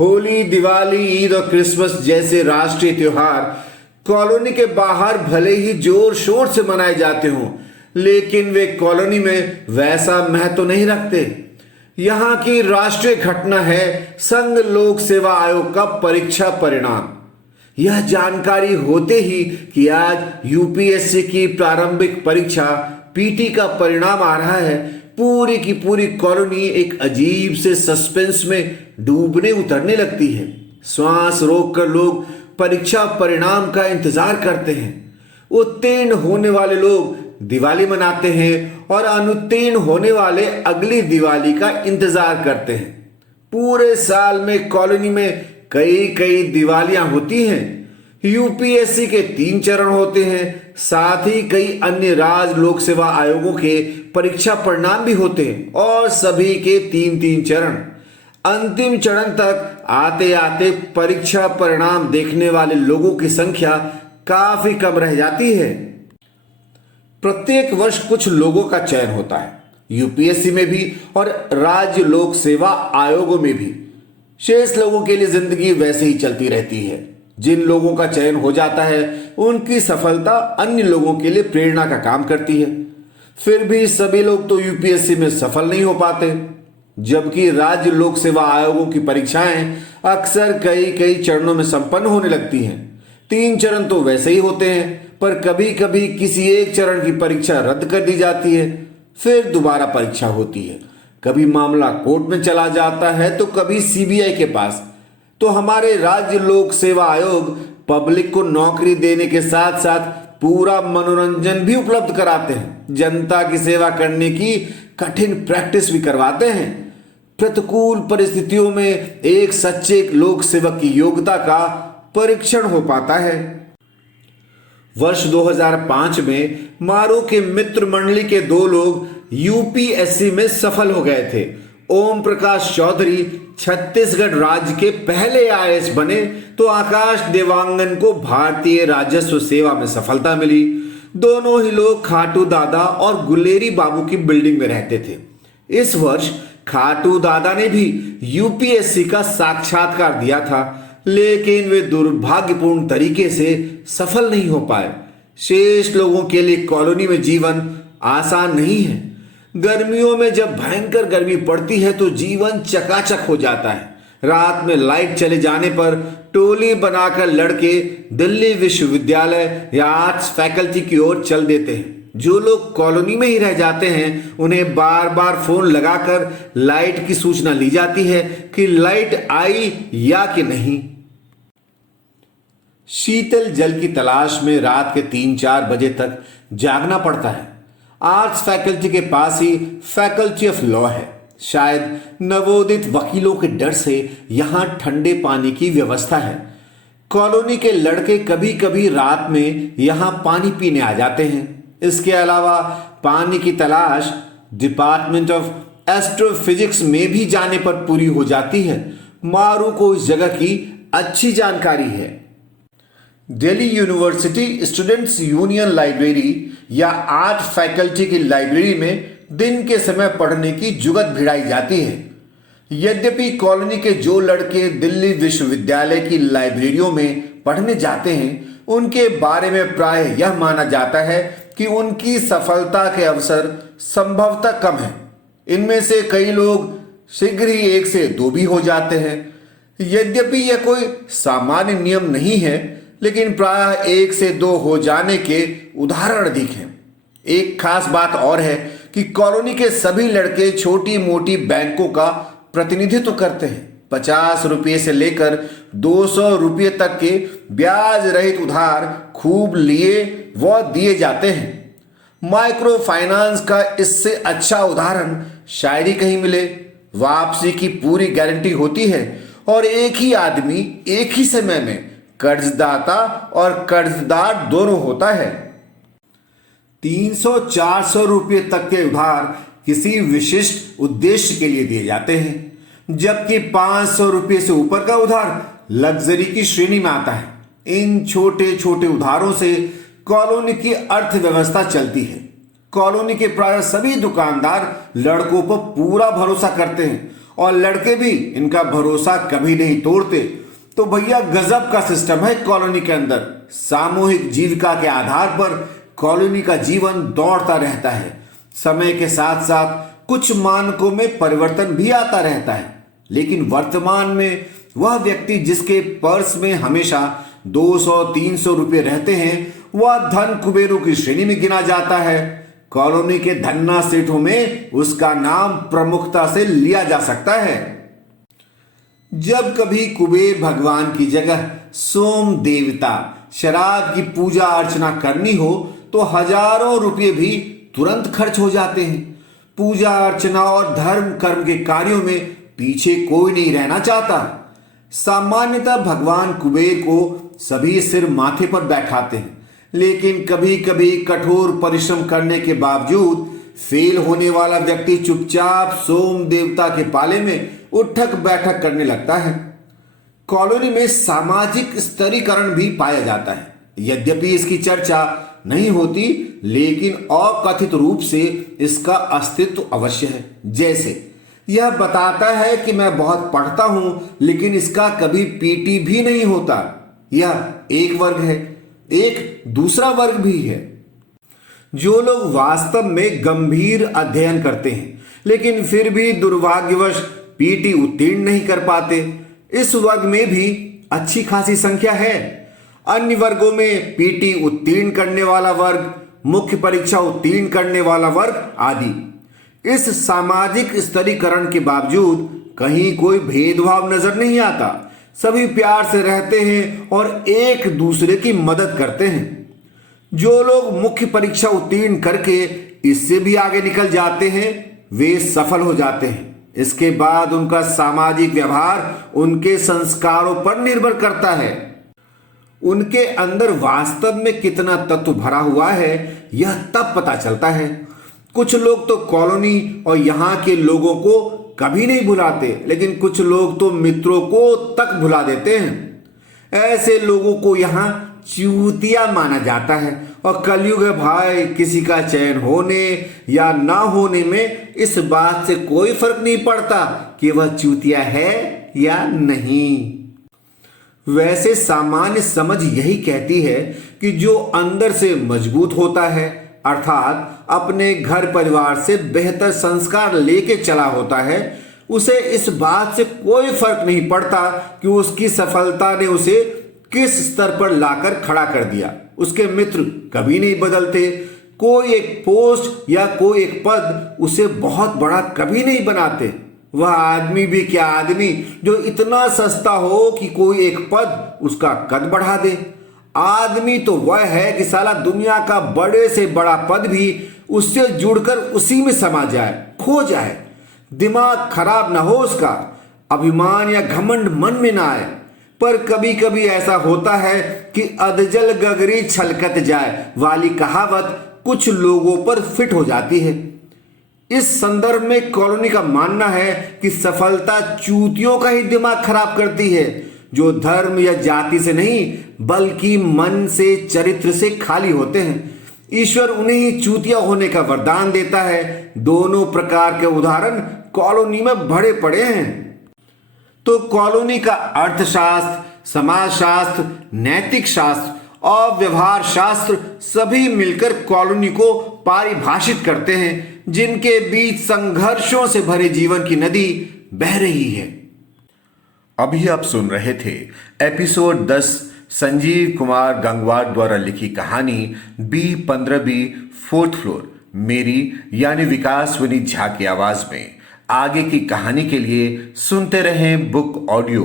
होली, दिवाली, ईद और क्रिसमस जैसे राष्ट्रीय त्योहार कॉलोनी के बाहर भले ही जोर शोर से मनाए जाते हों, लेकिन वे कॉलोनी में वैसा महत्व नहीं रखते। यहाँ की राष्ट्रीय घटना है संघ लोक सेवा आयोग का परीक्षा परिणाम। यह जानकारी होते ही कि आज यूपीएससी की प्रारंभिक परीक्षा पीटी का परिणाम आ रहा है, पूरी की पूरी कॉलोनी एक अजीब से सस्पेंस में डूबने उतरने लगती है। श्वास रोककर लोग परीक्षा परिणाम का इंतजार करते हैं। उत्तीर्ण होने वाले लोग दिवाली मनाते हैं और अनुत्तीर्ण होने वाले अगली दिवाली का इंतजार करते हैं। पूरे साल में कॉलोनी में कई कई दिवालियां होती हैं। यूपीएससी के 3 चरण होते हैं, साथ ही कई अन्य राज्य लोक सेवा आयोगों के परीक्षा परिणाम भी होते हैं और सभी के 3-3 चरण। अंतिम चरण तक आते आते परीक्षा परिणाम देखने वाले लोगों की संख्या काफी कम रह जाती है। प्रत्येक वर्ष कुछ लोगों का चयन होता है, यूपीएससी में भी और राज्य लोक सेवा आयोगों में भी। शेष लोगों के लिए जिंदगी वैसे ही चलती रहती है। जिन लोगों का चयन हो जाता है उनकी सफलता अन्य लोगों के लिए प्रेरणा का काम करती है। फिर भी सभी लोग तो यूपीएससी में सफल नहीं हो पाते, जबकि राज्य लोक सेवा आयोगों की परीक्षाएं अक्सर कई कई चरणों में संपन्न होने लगती हैं। 3 चरण तो वैसे ही होते हैं, पर कभी कभी किसी एक चरण की परीक्षा रद्द कर दी जाती है, फिर दोबारा परीक्षा होती है। कभी मामला कोर्ट में चला जाता है तो कभी सीबीआई के पास। तो हमारे राज्य लोक सेवा आयोग पब्लिक को नौकरी देने के साथ साथ पूरा मनोरंजन भी उपलब्ध कराते हैं। जनता की सेवा करने की कठिन प्रैक्टिस भी करवाते हैं। प्रतिकूल परिस्थितियों में एक सच्चे लोक सेवक की योग्यता का परीक्षण हो पाता है। वर्ष 2005 में मारू के मित्र मंडली के 2 लोग यूपीएससी में सफल हो गए थे। ओम प्रकाश चौधरी छत्तीसगढ़ राज्य के पहले आईएएस बने तो आकाश देवांगन को भारतीय राजस्व सेवा में सफलता मिली। दोनों ही लोग खाटू दादा और गुलेरी बाबू की बिल्डिंग में रहते थे। इस वर्ष खाटू दादा ने भी यूपीएससी का साक्षात्कार दिया था, लेकिन वे दुर्भाग्यपूर्ण तरीके से सफल नहीं हो पाए। शेष लोगों के लिए कॉलोनी में जीवन आसान नहीं है। गर्मियों में जब भयंकर गर्मी पड़ती है तो जीवन चकाचक हो जाता है। रात में लाइट चले जाने पर टोली बनाकर लड़के दिल्ली विश्वविद्यालय या आर्ट्स फैकल्टी की ओर चल देते हैं। जो लोग कॉलोनी में ही रह जाते हैं उन्हें बार बार फोन लगाकर लाइट की सूचना ली जाती है कि लाइट आई या कि नहीं। शीतल जल की तलाश में रात के 3-4 बजे तक जागना पड़ता है। आर्ट्स फैकल्टी के पास ही फैकल्टी ऑफ लॉ है। शायद नवोदित वकीलों के डर से यहां ठंडे पानी की व्यवस्था है। कॉलोनी के लड़के कभी कभी रात में यहां पानी पीने आ जाते हैं। इसके अलावा पानी की तलाश डिपार्टमेंट ऑफ एस्ट्रोफिजिक्स में भी जाने पर पूरी हो जाती है। मारू को इस जगह की अच्छी जानकारी है। Delhi university students union library या आर्ट फैकल्टी की लाइब्रेरी में दिन के समय पढ़ने की जुगत भिड़ाई जाती है। यद्यपि कॉलोनी के जो लड़के दिल्ली विश्वविद्यालय की लाइब्रेरियों में पढ़ने जाते हैं उनके बारे में प्राय यह माना जाता है कि उनकी सफलता के अवसर संभवतः कम है। इनमें से कई लोग शीघ्र ही 1 से 2 भी हो जाते हैं। यद्यपि यह कोई सामान्य नियम नहीं है, लेकिन प्रायः 1 से 2 हो जाने के उदाहरण अधिक हैं। एक खास बात और है कि कॉलोनी के सभी लड़के छोटी मोटी बैंकों का प्रतिनिधित्व करते हैं। 50 रुपये से लेकर 200 रुपये तक के ब्याज रहित उधार खूब लिए व दिए जाते हैं। माइक्रो फाइनेंस का इससे अच्छा उदाहरण शायद ही कहीं मिले। वापसी की पूरी गारंटी होती है और एक ही आदमी एक ही समय में कर्जदाता और कर्जदार दोनों होता है। 300-400 रुपये तक के उधार किसी विशिष्ट उद्देश्य के लिए दिए जाते हैं, जबकि 500 रुपये से ऊपर का उधार लग्जरी की श्रेणी में आता है। इन छोटे छोटे उधारों से कॉलोनी की अर्थव्यवस्था चलती है। कॉलोनी के प्राय सभी दुकानदार लड़कों पर पूरा भरोसा करते हैं और लड़के भी इनका भरोसा कभी नहीं तोड़ते। तो भैया गजब का सिस्टम है कॉलोनी के अंदर। सामूहिक जीविका के आधार पर कॉलोनी का जीवन दौड़ता रहता है। समय के साथ साथ कुछ मानकों में परिवर्तन भी आता रहता है, लेकिन वर्तमान में वह व्यक्ति जिसके पर्स में हमेशा 200-300 रुपये रहते हैं, वह धन कुबेरों की श्रेणी में गिना जाता है। कॉलोनी के धन्ना सेठों में उसका नाम प्रमुखता से लिया जा सकता है। जब कभी कुबेर भगवान की जगह सोम देवता शराब की पूजा अर्चना करनी हो तो हजारों रुपये भी तुरंत खर्च हो जाते हैं। पूजा अर्चना और धर्म कर्म के कार्यों में पीछे कोई नहीं रहना चाहता। सामान्यतः भगवान कुबेर को सभी सिर माथे पर बैठाते हैं, लेकिन कभी कभी कठोर परिश्रम करने के बावजूद फेल होने वाला व्यक्ति चुपचाप सोम देवता के पाले में उठक बैठक करने लगता है। कॉलोनी में सामाजिक स्तरीकरण भी पाया जाता है। यद्यपि इसकी चर्चा नहीं होती, लेकिन अकथित रूप से इसका अस्तित्व अवश्य है। जैसे यह बताता है कि मैं बहुत पढ़ता हूं, लेकिन इसका कभी पीटी भी नहीं होता। यह एक वर्ग है, एक दूसरा वर्ग भी है। जो लोग वास्तव में गंभीर अध्ययन करते हैं, लेकिन फिर भी दुर्भाग्यवश पीटी उत्तीर्ण नहीं कर पाते, इस वर्ग में भी अच्छी खासी संख्या है। अन्य वर्गों में पीटी उत्तीर्ण करने वाला वर्ग, मुख्य परीक्षा उत्तीर्ण करने वाला वर्ग आदि। इस सामाजिक स्तरीकरण के बावजूद कहीं कोई भेदभाव नजर नहीं आता। सभी प्यार से रहते हैं और एक दूसरे की मदद करते हैं। जो लोग मुख्य परीक्षा उत्तीर्ण करके इससे भी आगे निकल जाते हैं, वे सफल हो जाते हैं। इसके बाद उनका सामाजिक व्यवहार उनके संस्कारों पर निर्भर करता है। उनके अंदर वास्तव में कितना तत्व भरा हुआ है, यह तब पता चलता है। कुछ लोग तो कॉलोनी और यहाँ के लोगों को कभी नहीं भुलाते, लेकिन कुछ लोग तो मित्रों को तक भुला देते हैं। ऐसे लोगों को यहाँ चूतिया माना जाता है। और कलयुग है भाई, किसी का चयन होने या ना होने में इस बात से कोई फर्क नहीं पड़ता कि वह चूतिया है या नहीं। वैसे सामान्य समझ यही कहती है कि जो अंदर से मजबूत होता है, अर्थात अपने घर परिवार से बेहतर संस्कार लेके चला होता है, उसे इस बात से कोई फर्क नहीं पड़ता कि उसकी सफलता ने उसे किस स्तर पर लाकर खड़ा कर दिया। उसके मित्र कभी नहीं बदलते। कोई एक पोस्ट या कोई एक पद उसे बहुत बड़ा कभी नहीं बनाते। वह आदमी भी क्या आदमी जो इतना सस्ता हो कि कोई एक पद उसका कद बढ़ा दे। आदमी तो वह है कि साला दुनिया का बड़े से बड़ा पद भी उससे जुड़कर उसी में समा जाए, खो जाए। दिमाग खराब ना हो उसका, अभिमान या घमंड मन में ना आए। पर कभी कभी ऐसा होता है कि अधजल गगरी छलकत जाए वाली कहावत कुछ लोगों पर फिट हो जाती है। इस संदर्भ में कॉलोनी का मानना है कि सफलता चूतियों का ही दिमाग खराब करती है, जो धर्म या जाति से नहीं बल्कि मन से, चरित्र से खाली होते हैं। ईश्वर उन्हें ही चूतिया होने का वरदान देता है। दोनों प्रकार के उदाहरण कॉलोनी में भरे पड़े हैं। तो कॉलोनी का अर्थशास्त्र, समाजशास्त्र, नैतिक शास्त्र और व्यवहार शास्त्र सभी मिलकर कॉलोनी को परिभाषित करते हैं, जिनके बीच संघर्षों से भरे जीवन की नदी बह रही है। अभी आप सुन रहे थे एपिसोड 10 संजीव कुमार गंगवार द्वारा लिखी कहानी B15B 4th फ्लोर, मेरी यानी विकास विनीत झा की आवाज में। आगे की कहानी के लिए सुनते रहें बुक ऑडियो।